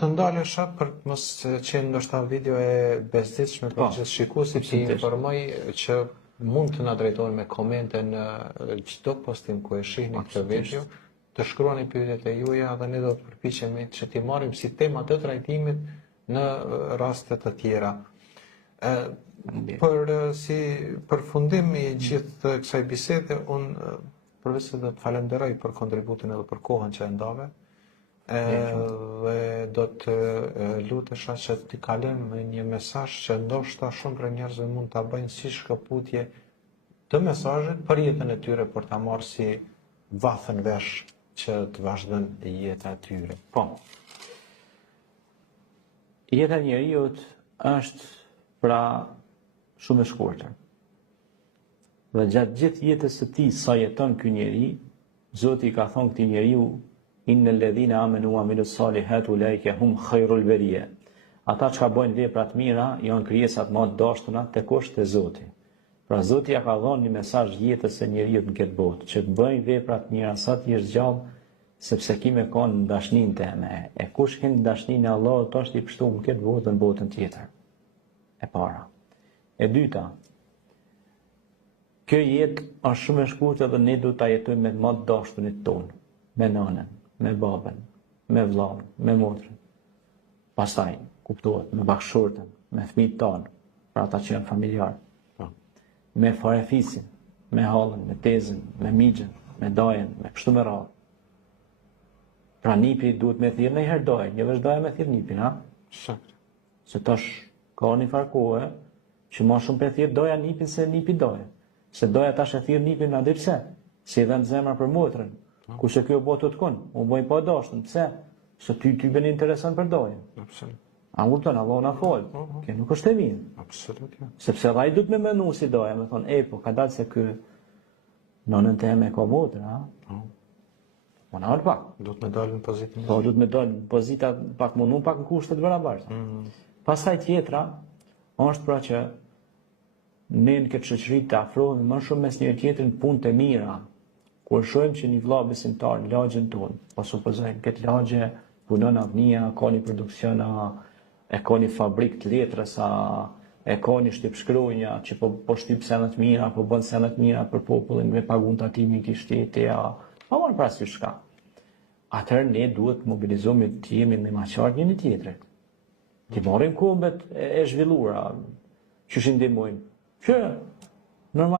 Të ndalesha për mos qenë ndoshta video e bezdisshme për gjithë shikuesit, që informoj që mund të na drejtohen me komente në çdo postim ku e shihni këtë video, të shkruani pyetjet e juaja dhe ne do të përpiqemi që t'i marrim si tema të trajtimit në raste të tjera. Si përfundim i gjithë kësaj bisede, unë përveç se do të falenderoj për kontributin edhe për kohën që e ndave, dhe do të lutesha që t'i kalojmë një mesazh që ndoshta shumë për njerëzve mund ta bëjnë si shkëputje të mesazhet për jetën e tyre, për ta marrë si vathën vesh që të vazhdojnë jeta e tyre. Po. Jeta e njeriut është pra shumë e shkurtër. Dhe gjatë gjithë jetës së tij sa jeton ky njeri, Zoti ka thonë këtij njeriu: Inna alladhina amanu wa amilus salihati ulaika hum khairul bariya. Ata që ka bojnë vepra të mira janë krijesat më të dashtuna tek kush? Te Zoti. Pra Zoti ja ka dhënë një mesazh jetës së njeriu në këtë botë, që të bëjnë vepra të mira sa të jesh gjallë, sepse ki me kanë dashninë teme. E kush ken dashninë e Allahut është i pështuar në këtë botë dhe në botën tjetër. E para. E dyta, kjo jetë është shumë e shkurtër dhe ne duhet ta jetojmë me më të dashunit tonë, me nënën, me babën, me vllahun, me motrën. Pastaj, kuptohet, me bashkëshortën, me fëmijët tanë, pra ata që janë familjarë, me farefisin, me hallën, me tezën, me mixhën, me dajen, me kështu me radhë. Pra nipi duhet me thirrë në herë daje, një vesh daje me thirrë nipin, ha? Saktë. Se tash ka një farë kohë që më shumë pe thirrë daja nipin se nipi daje. Se daja tash e thirrë nipin na di pse, si dhën zemra për motrën. Kurse kjo botë të kon, u boj pa dashën, pse? Se ty bën interesant për dajen. Absolut. A kupton, Allahu na fal. Kjo nuk është e mirë. Absolut. Sepse ai duhet me menu si daja, me thonë, po ka dalë se ky nonën teme ka motrë, ha? Po na ul pak. Do të më dalë në pozitë. Po do të më dalë në pozita pak më nuk pak në kushte të barabarta. Pastaj tjetra është pra që ne në këtë shoqëri të afrohemi më shumë mes njëri tjetrit në punë të mira. Kur shohim që një vëlla besimtar në lagjen tonë, po supozojmë këtë lagje punon avnia, ka një produksion, e ka një fabrikë të letrës, e ka një shtypshkronja që po shtyp sene të mira, po bën sene të mira për popullin me pagun tatimin e këtij shteti, pa marrë parasysh shka. Atëherë ne duhet të mobilizohemi të jemi me maqartë njëri tjetrit. Të marrim kombet e zhvilluara, që ndihmojnë. Që normal